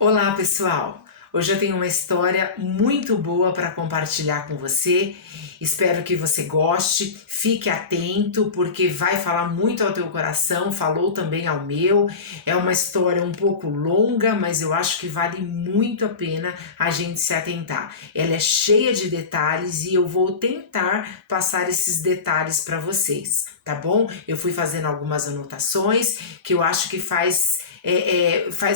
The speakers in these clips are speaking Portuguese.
Olá, pessoal! Hoje eu tenho uma história muito boa para compartilhar com você. Espero que você goste, fique atento, porque vai falar muito ao teu coração, falou também ao meu. É uma história um pouco longa, mas eu acho que vale muito a pena a gente se atentar. Ela é cheia de detalhes e eu vou tentar passar esses detalhes para vocês, tá bom? Eu fui fazendo algumas anotações que eu acho que faz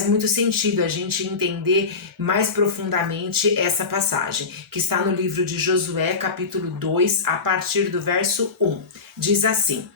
muito sentido a gente entender mais profundamente essa passagem, que está no livro de Josué, capítulo 2, a partir do verso 1. Diz assim: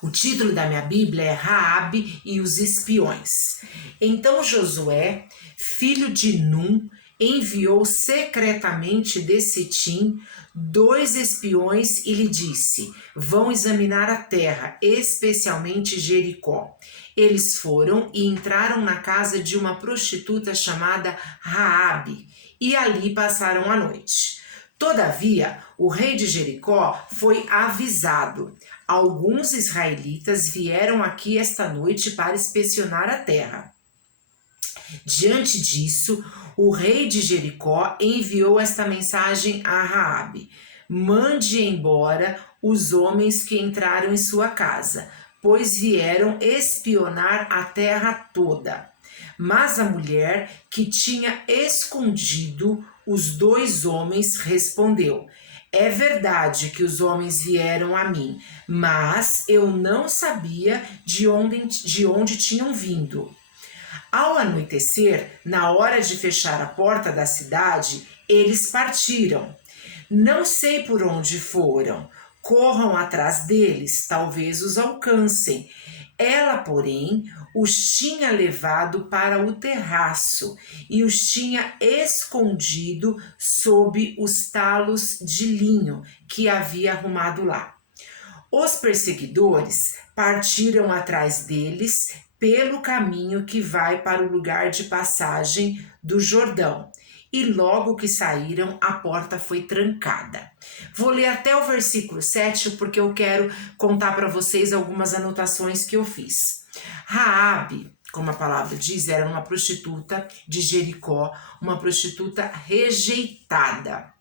o título da minha Bíblia é Raabe e os espiões. Então Josué, filho de Num, enviou secretamente de Sitim 2 espiões e lhe disse: vão examinar a terra, especialmente Jericó. Eles foram e entraram na casa de uma prostituta chamada Raabe e ali passaram a noite. Todavia, o rei de Jericó foi avisado: alguns israelitas vieram aqui esta noite para inspecionar a terra. Diante disso, o rei de Jericó enviou esta mensagem a Raabe: mande embora os homens que entraram em sua casa, pois vieram espionar a terra toda. Mas a mulher que tinha escondido os 2 homens respondeu: é verdade que os homens vieram a mim, mas eu não sabia de onde tinham vindo. Ao anoitecer, na hora de fechar a porta da cidade, eles partiram. Não sei por onde foram. Corram atrás deles, talvez os alcancem. Ela, porém, os tinha levado para o terraço e os tinha escondido sob os talos de linho que havia arrumado lá. Os perseguidores partiram atrás deles pelo caminho que vai para o lugar de passagem do Jordão. E logo que saíram, a porta foi trancada. Vou ler até o versículo 7, porque eu quero contar para vocês algumas anotações que eu fiz. Raabe, como a palavra diz, era uma prostituta de Jericó, uma prostituta rejeitada.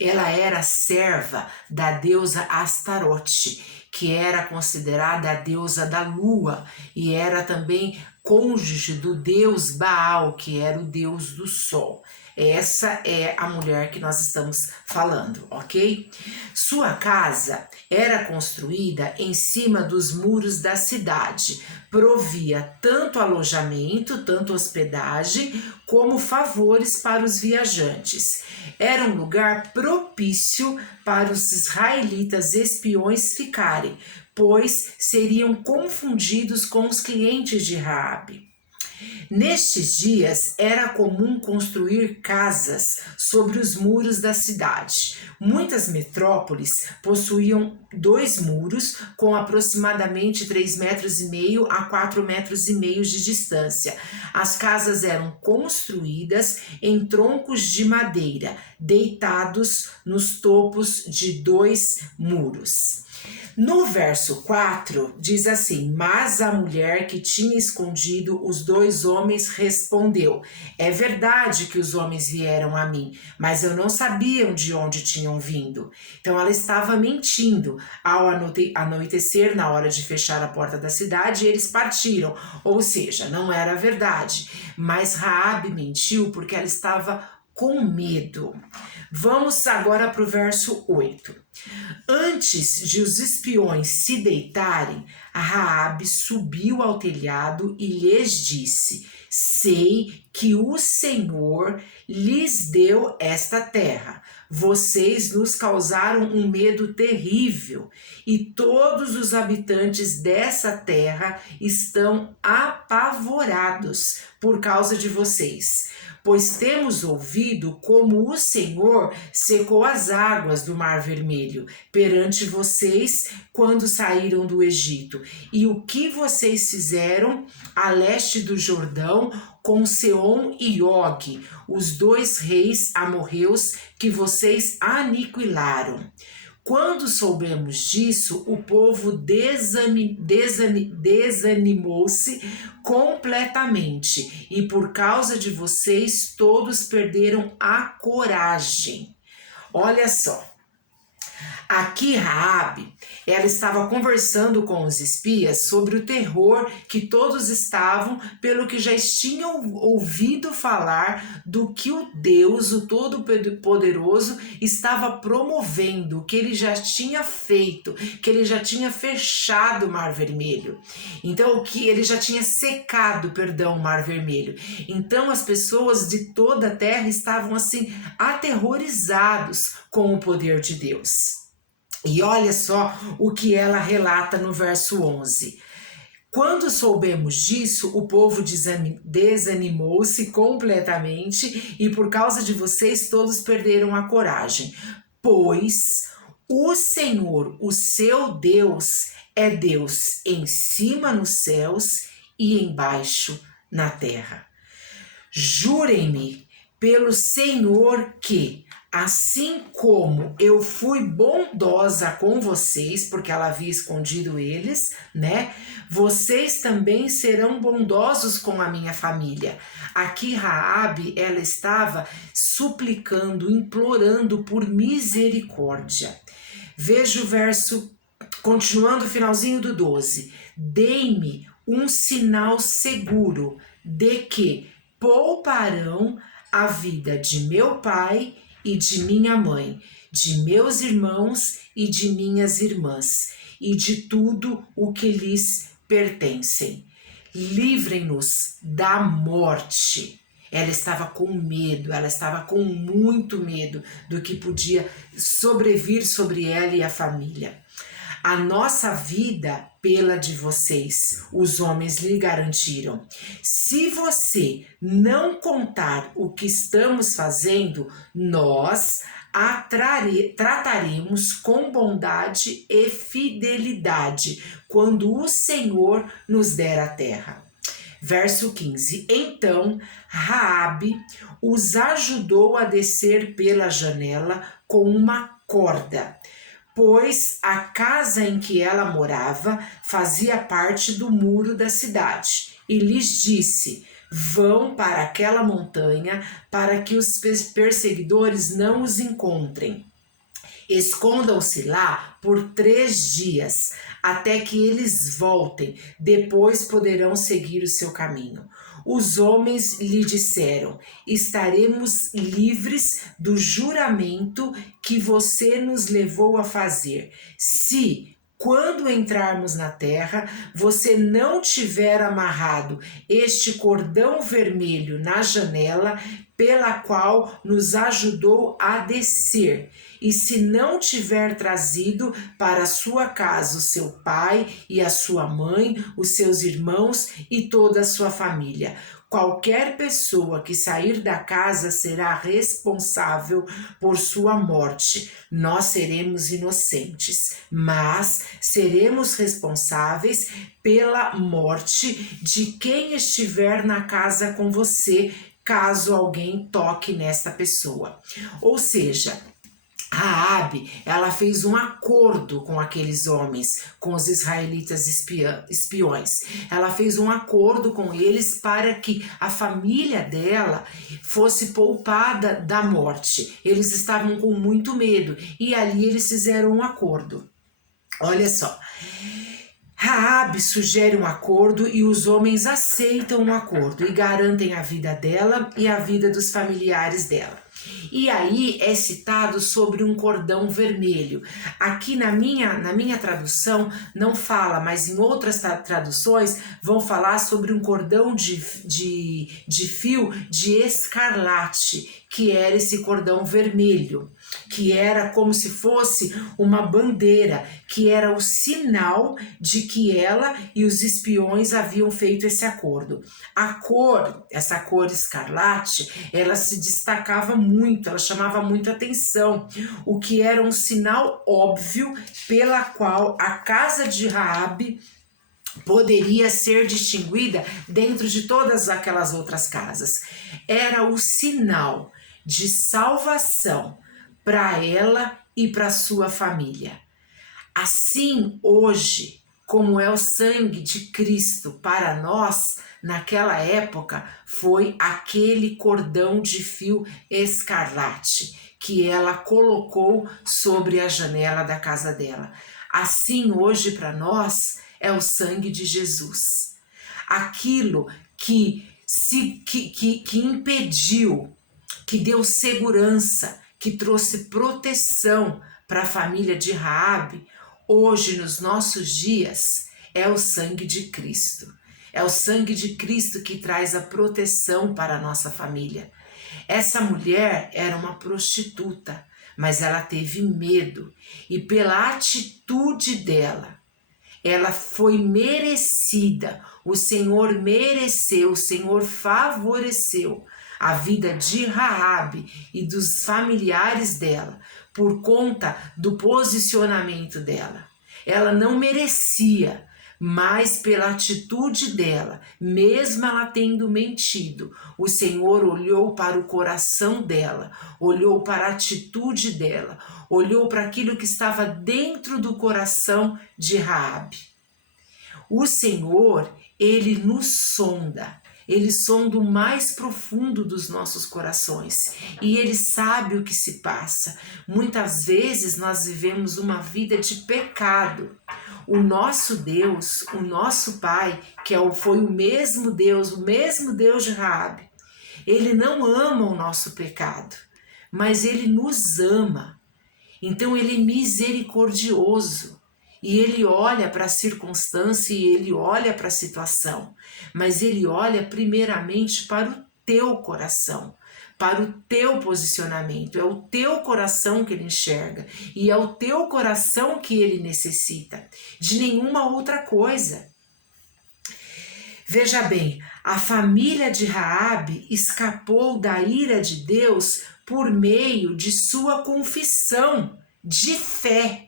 Ela era serva da deusa Astarote, que era considerada a deusa da lua, e era também cônjuge do deus Baal, que era o deus do sol. Essa é a mulher que nós estamos falando, ok? Sua casa era construída em cima dos muros da cidade, provia tanto alojamento, tanto hospedagem, como favores para os viajantes. Era um lugar propício para os israelitas espiões ficarem, pois seriam confundidos com os clientes de Raabe. Nestes dias era comum construir casas sobre os muros da cidade. Muitas metrópoles possuíam 2 muros com aproximadamente 3,5 metros a 4,5 metros de distância. As casas eram construídas em troncos de madeira, deitados nos topos de 2 muros. No verso 4, diz assim: mas a mulher que tinha escondido os 2 homens respondeu: é verdade que os homens vieram a mim, mas eu não sabia de onde tinham vindo. Então ela estava mentindo. Ao anoitecer, na hora de fechar a porta da cidade, eles partiram. Ou seja, não era verdade. Mas Raabe mentiu porque ela estava com medo. Vamos agora para o verso 8. Antes de os espiões se deitarem, Raabe subiu ao telhado e lhes disse: sei que o Senhor lhes deu esta terra. Vocês nos causaram um medo terrível e todos os habitantes dessa terra estão apavorados por causa de vocês, pois temos ouvido como o Senhor secou as águas do Mar Vermelho perante vocês quando saíram do Egito, e o que vocês fizeram a leste do Jordão com Seom e Og, os 2 reis amorreus que vocês aniquilaram. Quando soubemos disso, o povo desanimou-se completamente, e por causa de vocês todos perderam a coragem. Olha só, aqui Raabe, ela estava conversando com os espias sobre o terror que todos estavam, pelo que já tinham ouvido falar do que o Deus, o Todo-Poderoso, estava promovendo, que ele já tinha feito, que ele já tinha fechado o Mar Vermelho. Então, que ele já tinha secado, o Mar Vermelho. Então, as pessoas de toda a terra estavam assim aterrorizados com o poder de Deus. E olha só o que ela relata no verso 11. Quando soubemos disso, o povo desanimou-se completamente e por causa de vocês todos perderam a coragem. Pois o Senhor, o seu Deus, é Deus em cima nos céus e embaixo na terra. Jurem-me pelo Senhor que, assim como eu fui bondosa com vocês, porque ela havia escondido eles, né? Vocês também serão bondosos com a minha família. Aqui Raabe, ela estava suplicando, implorando por misericórdia. Veja o verso, continuando o finalzinho do 12. Dei-me um sinal seguro de que pouparão a vida de meu pai e de minha mãe, de meus irmãos e de minhas irmãs, e de tudo o que lhes pertencem. Livrem-nos da morte. Ela estava com medo, ela estava com muito medo do que podia sobrevir sobre ela e a família. A nossa vida pela de vocês, os homens lhe garantiram. Se você não contar o que estamos fazendo, nós a trataremos com bondade e fidelidade quando o Senhor nos der a terra. Verso 15. Então Raabe os ajudou a descer pela janela com uma corda, pois a casa em que ela morava fazia parte do muro da cidade, e lhes disse: vão para aquela montanha para que os perseguidores não os encontrem. Escondam-se lá por 3 dias, até que eles voltem, depois poderão seguir o seu caminho. Os homens lhe disseram: estaremos livres do juramento que você nos levou a fazer, se, quando entrarmos na terra, você não tiver amarrado este cordão vermelho na janela pela qual nos ajudou a descer, e se não tiver trazido para a sua casa o seu pai e a sua mãe, os seus irmãos e toda a sua família. Qualquer pessoa que sair da casa será responsável por sua morte. Nós seremos inocentes, mas seremos responsáveis pela morte de quem estiver na casa com você, caso alguém toque nesta pessoa. Ou seja, Raabe, ela fez um acordo com aqueles homens, com os israelitas espiões. Ela fez um acordo com eles para que a família dela fosse poupada da morte. Eles estavam com muito medo e ali eles fizeram um acordo. Olha só. Raabe sugere um acordo e os homens aceitam o acordo e garantem a vida dela e a vida dos familiares dela. E aí é citado sobre um cordão vermelho. Aqui na minha tradução não fala, mas em outras traduções vão falar sobre um cordão de fio de escarlate, que era esse cordão vermelho, que era como se fosse uma bandeira, que era o sinal de que ela e os espiões haviam feito esse acordo. Essa cor escarlate, ela se destacava muito, ela chamava muito atenção, o que era um sinal óbvio pela qual a casa de Raabe poderia ser distinguida dentro de todas aquelas outras casas. Era o sinal de salvação para ela e para sua família. Assim, hoje, como é o sangue de Cristo para nós, naquela época, foi aquele cordão de fio escarlate que ela colocou sobre a janela da casa dela. Assim, hoje, para nós, é o sangue de Jesus. Aquilo que impediu, que deu segurança, que trouxe proteção para a família de Raabe, hoje nos nossos dias é o sangue de Cristo. É o sangue de Cristo que traz a proteção para a nossa família. Essa mulher era uma prostituta, mas ela teve medo e pela atitude dela, ela foi merecida. O Senhor mereceu, o Senhor favoreceu a vida de Raabe e dos familiares dela por conta do posicionamento dela. Ela não merecia, mas pela atitude dela, mesmo ela tendo mentido, o Senhor olhou para o coração dela, olhou para a atitude dela, olhou para aquilo que estava dentro do coração de Raabe. O Senhor, Ele nos sonda. Ele sonda o mais profundo dos nossos corações e Ele sabe o que se passa. Muitas vezes nós vivemos uma vida de pecado. O nosso Deus, o nosso Pai, foi o mesmo Deus de Raabe, Ele não ama o nosso pecado, mas Ele nos ama. Então Ele é misericordioso. E Ele olha para a circunstância e Ele olha para a situação, mas Ele olha primeiramente para o teu coração, para o teu posicionamento. É o teu coração que Ele enxerga e é o teu coração que Ele necessita, de nenhuma outra coisa. Veja bem, a família de Raabe escapou da ira de Deus por meio de sua confissão de fé.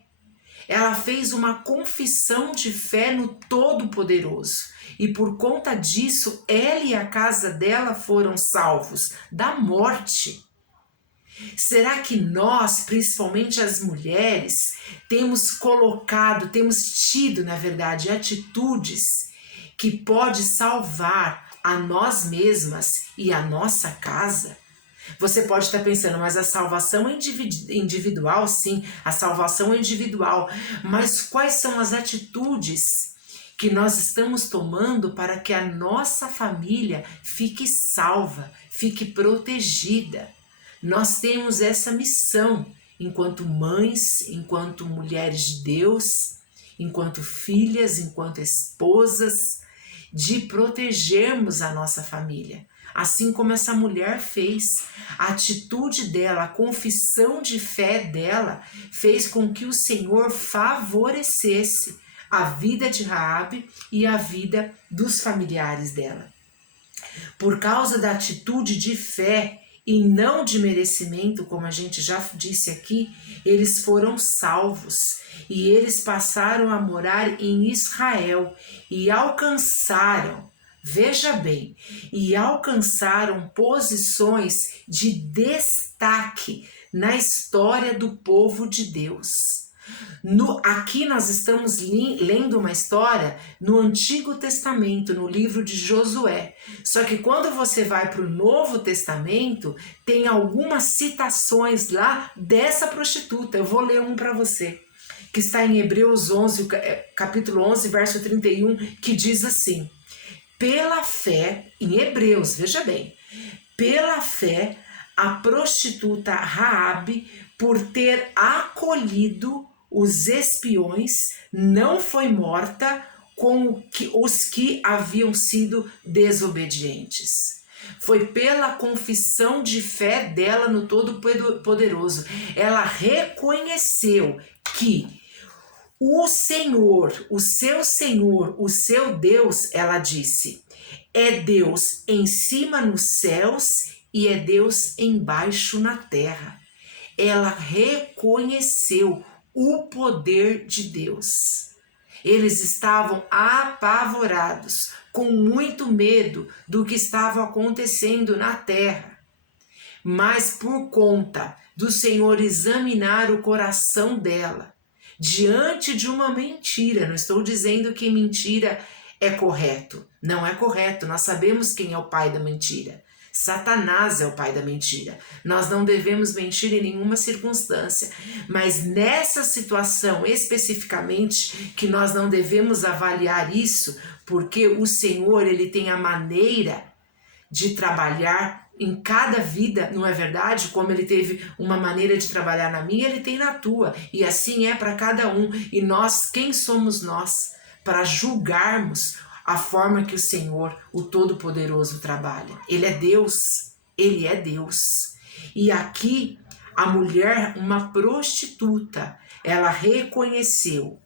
Ela fez uma confissão de fé no Todo-Poderoso e por conta disso ela e a casa dela foram salvos da morte. Será que nós, principalmente as mulheres, temos tido, na verdade, atitudes que pode salvar a nós mesmas e a nossa casa? Você pode estar pensando, mas a salvação é individual, sim, a salvação é individual, mas quais são as atitudes que nós estamos tomando para que a nossa família fique salva, fique protegida? Nós temos essa missão, enquanto mães, enquanto mulheres de Deus, enquanto filhas, enquanto esposas, de protegermos a nossa família. Assim como essa mulher fez, a atitude dela, a confissão de fé dela, fez com que o Senhor favorecesse a vida de Raabe e a vida dos familiares dela. Por causa da atitude de fé e não de merecimento, como a gente já disse aqui, eles foram salvos e eles passaram a morar em Israel e alcançaram, veja bem, e alcançaram posições de destaque na história do povo de Deus. Aqui nós estamos lendo uma história no Antigo Testamento, no livro de Josué. Só que quando você vai para o Novo Testamento, tem algumas citações lá dessa prostituta. Eu vou ler um para você, que está em Hebreus 11, capítulo 11, verso 31, que diz assim: pela fé, em Hebreus, veja bem, pela fé, a prostituta Raabe, por ter acolhido os espiões, não foi morta com os que haviam sido desobedientes. Foi pela confissão de fé dela no Todo-Poderoso. Ela reconheceu que o Senhor, o seu Deus, ela disse, é Deus em cima nos céus e é Deus embaixo na terra. Ela reconheceu o poder de Deus. Eles estavam apavorados, com muito medo do que estava acontecendo na terra. Mas por conta do Senhor examinar o coração dela diante de uma mentira. Não estou dizendo que mentira é correto. Não é correto. Nós sabemos quem é o pai da mentira. Satanás é o pai da mentira. Nós não devemos mentir em nenhuma circunstância. Mas nessa situação especificamente que nós não devemos avaliar isso, porque o Senhor, ele tem a maneira de trabalhar em cada vida, não é verdade? Como ele teve uma maneira de trabalhar na minha, ele tem na tua. E assim é para cada um. E nós, quem somos nós para julgarmos a forma que o Senhor, o Todo-Poderoso, trabalha? Ele é Deus. Ele é Deus. E aqui, a mulher, uma prostituta, ela reconheceu,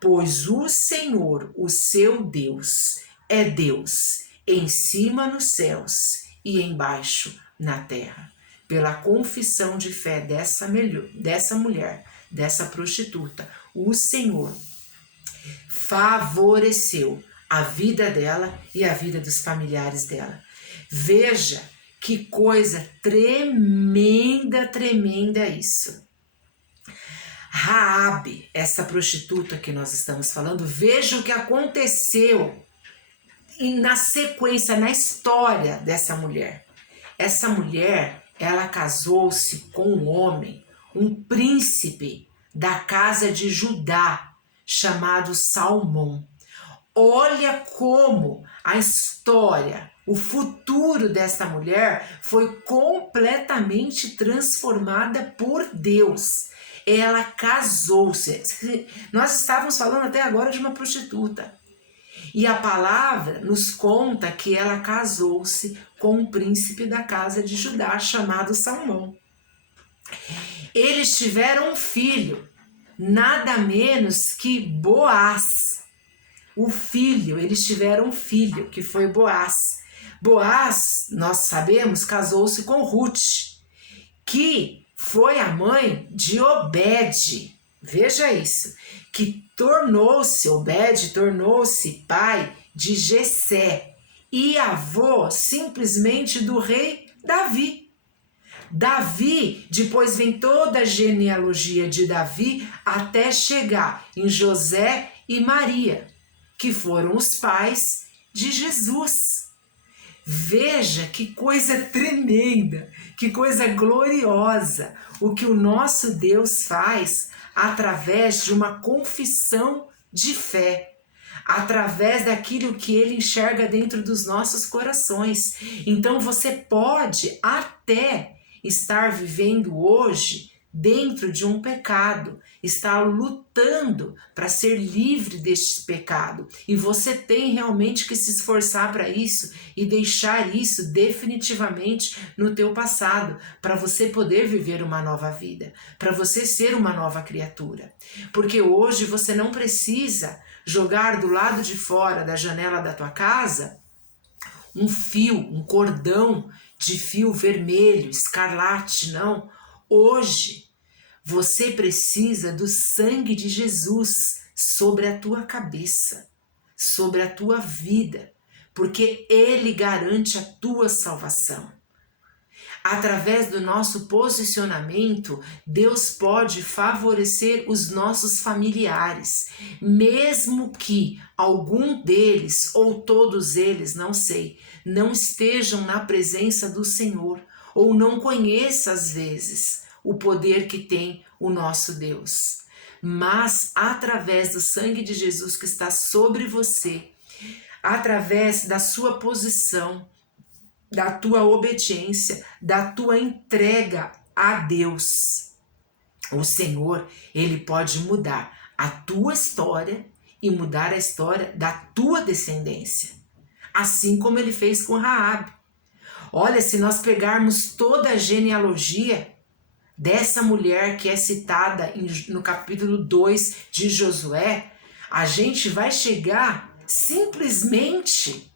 pois o Senhor, o seu Deus, é Deus em cima nos céus e embaixo na terra. Pela confissão de fé dessa mulher, dessa prostituta, o Senhor favoreceu a vida dela e a vida dos familiares dela. Veja que coisa tremenda, tremenda isso. Raabe, essa prostituta que nós estamos falando, veja o que aconteceu e na sequência, na história dessa mulher. Essa mulher, ela casou-se com um homem, um príncipe da casa de Judá, chamado Salmão. Olha como a história, o futuro desta mulher foi completamente transformada por Deus. Ela casou-se. Nós estávamos falando até agora de uma prostituta. E a palavra nos conta que ela casou-se com um príncipe da casa de Judá chamado Salmão. Eles tiveram um filho, nada menos que Boaz. Eles tiveram um filho, que foi Boaz. Boaz, nós sabemos, casou-se com Ruth, que foi a mãe de Obed. Veja isso, que Obed tornou-se pai de Jessé e avô simplesmente do rei Davi. Davi, depois vem toda a genealogia de Davi até chegar em José e Maria, que foram os pais de Jesus. Veja que coisa tremenda, que coisa gloriosa, o que o nosso Deus faz através de uma confissão de fé, através daquilo que ele enxerga dentro dos nossos corações. Então você pode até estar vivendo hoje dentro de um pecado, estar lutando para ser livre deste pecado, e você tem realmente que se esforçar para isso e deixar isso definitivamente no teu passado, para você poder viver uma nova vida, para você ser uma nova criatura. Porque hoje você não precisa jogar do lado de fora da janela da tua casa um fio, um cordão de fio vermelho, escarlate, não. Hoje você precisa do sangue de Jesus sobre a tua cabeça, sobre a tua vida, porque ele garante a tua salvação. Através do nosso posicionamento, Deus pode favorecer os nossos familiares, mesmo que algum deles ou todos eles, não sei, não estejam na presença do Senhor ou não conheça às vezes o poder que tem o nosso Deus. Mas através do sangue de Jesus que está sobre você, através da sua posição, da tua obediência, da tua entrega a Deus, o Senhor, ele pode mudar a tua história e mudar a história da tua descendência, assim como ele fez com Raabe. Olha, se nós pegarmos toda a genealogia dessa mulher que é citada no capítulo 2 de Josué, a gente vai chegar simplesmente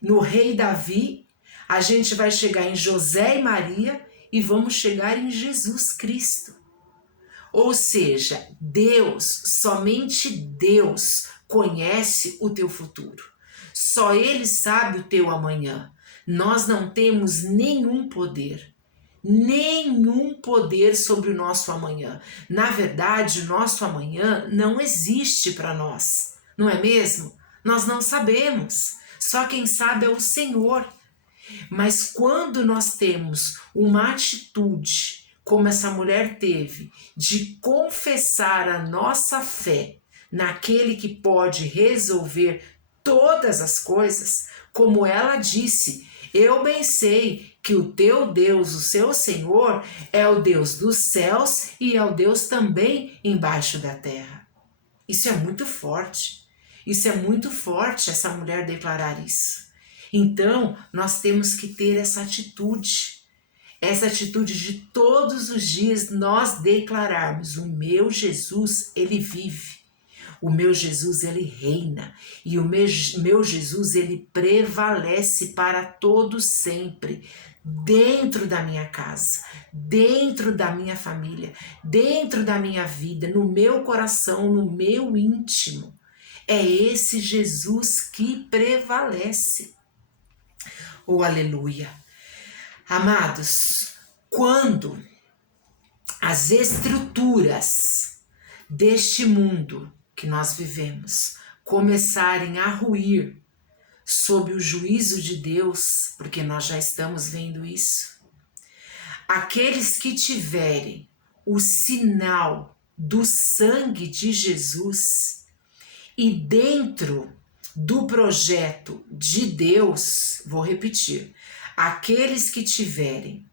no rei Davi, a gente vai chegar em José e Maria e vamos chegar em Jesus Cristo. Ou seja, Deus, somente Deus conhece o teu futuro. Só Ele sabe o teu amanhã. Nós não temos nenhum poder, nenhum poder sobre o nosso amanhã. Na verdade, o nosso amanhã não existe para nós, não é mesmo? Nós não sabemos, só quem sabe é o Senhor. Mas quando nós temos uma atitude, como essa mulher teve, de confessar a nossa fé naquele que pode resolver todas as coisas, como ela disse, eu bem sei que o teu Deus, o seu Senhor, é o Deus dos céus e é o Deus também embaixo da terra. Isso é muito forte. Isso é muito forte, essa mulher declarar isso. Então, nós temos que ter essa atitude de todos os dias nós declararmos: o meu Jesus, ele vive. O meu Jesus, ele reina, e o meu Jesus, ele prevalece para todo sempre, dentro da minha casa, dentro da minha família, dentro da minha vida, no meu coração, no meu íntimo. É esse Jesus que prevalece. Oh, aleluia! Amados, quando as estruturas deste mundo que nós vivemos começarem a ruir sob o juízo de Deus, porque nós já estamos vendo isso, aqueles que tiverem o sinal do sangue de Jesus e dentro do projeto de Deus, vou repetir, aqueles que tiverem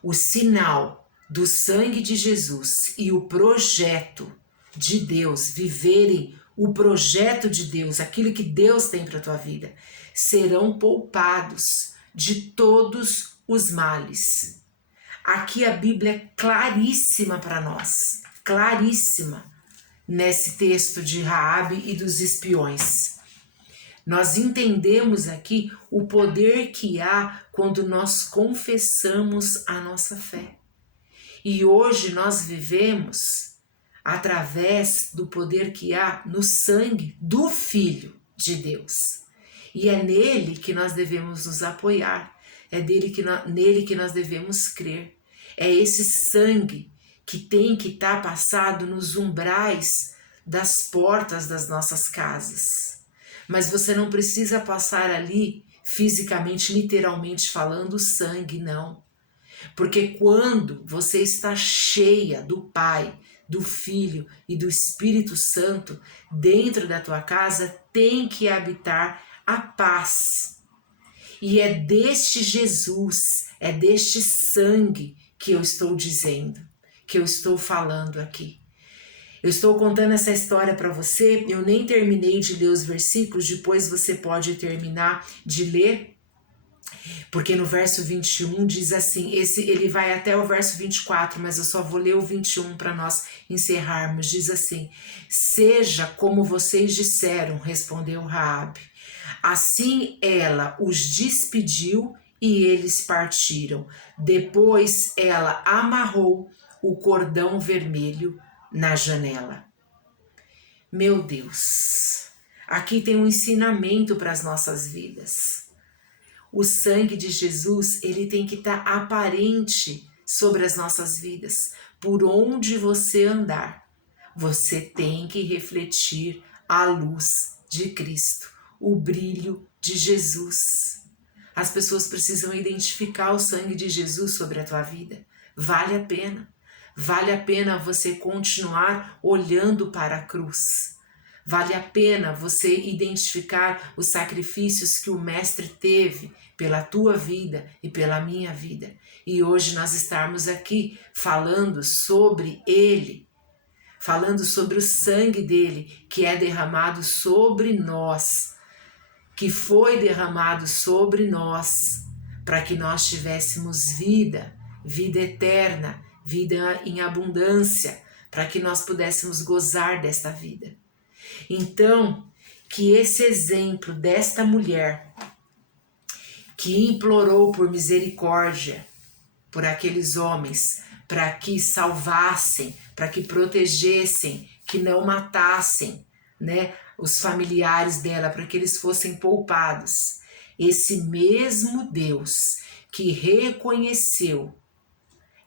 o sinal do sangue de Jesus e o projeto de Deus, viverem o projeto de Deus, aquilo que Deus tem para a tua vida, serão poupados de todos os males. Aqui a Bíblia é claríssima para nós, claríssima, nesse texto de Raabe e dos espiões. Nós entendemos aqui o poder que há quando nós confessamos a nossa fé. E hoje nós vivemos através do poder que há no sangue do Filho de Deus. E é nele que nós devemos nos apoiar, é nele que nós devemos crer. É esse sangue que tem que estar passado nos umbrais das portas das nossas casas. Mas você não precisa passar ali fisicamente, literalmente falando, sangue, não. Porque quando você está cheia do Pai, do Filho e do Espírito Santo, dentro da tua casa tem que habitar a paz. E é deste Jesus, é deste sangue que eu estou dizendo, que eu estou falando aqui. Eu estou contando essa história para você, eu nem terminei de ler os versículos, depois você pode terminar de ler, porque no verso 21 diz assim, ele vai até o verso 24, mas eu só vou ler o 21 para nós encerrarmos. Diz assim: seja como vocês disseram, respondeu Raabe. Assim ela os despediu e eles partiram. Depois ela amarrou o cordão vermelho na janela. Meu Deus, aqui tem um ensinamento para as nossas vidas. O sangue de Jesus, ele tem que estar aparente sobre as nossas vidas. Por onde você andar, você tem que refletir a luz de Cristo, o brilho de Jesus. As pessoas precisam identificar o sangue de Jesus sobre a tua vida. Vale a pena. Vale a pena você continuar olhando para a cruz. Vale a pena você identificar os sacrifícios que o Mestre teve pela tua vida e pela minha vida. E hoje nós estarmos aqui falando sobre Ele, falando sobre o sangue dele que é derramado sobre nós, que foi derramado sobre nós, para que nós tivéssemos vida, vida eterna, vida em abundância, para que nós pudéssemos gozar desta vida. Então, que esse exemplo desta mulher que implorou por misericórdia por aqueles homens, para que salvassem, para que protegessem, que não matassem, né, os familiares dela, para que eles fossem poupados. esse mesmo Deus que reconheceu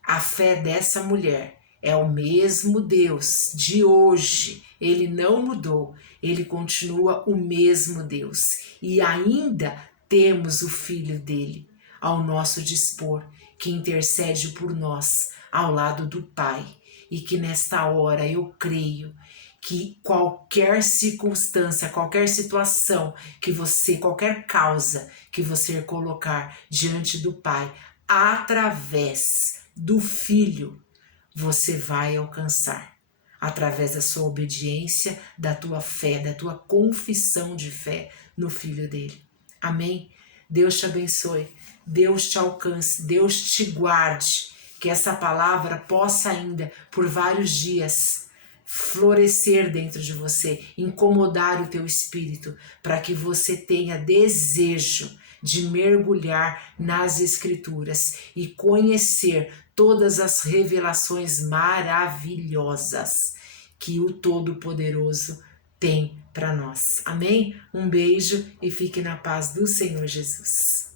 a fé dessa mulher é o mesmo Deus de hoje. Ele não mudou, ele continua o mesmo Deus. E ainda temos o Filho dele ao nosso dispor, que intercede por nós ao lado do Pai. E que nesta hora eu creio que qualquer circunstância, qualquer situação que você, qualquer causa que você colocar diante do Pai, através do Filho, você vai alcançar. Através da sua obediência, da tua fé, da tua confissão de fé no Filho dele. Amém? Deus te abençoe, Deus te alcance, Deus te guarde, que essa palavra possa ainda, por vários dias, florescer dentro de você, incomodar o teu espírito, para que você tenha desejo de mergulhar nas Escrituras e conhecer todas as revelações maravilhosas que o Todo-Poderoso tem para nós. Amém? Um beijo e fique na paz do Senhor Jesus.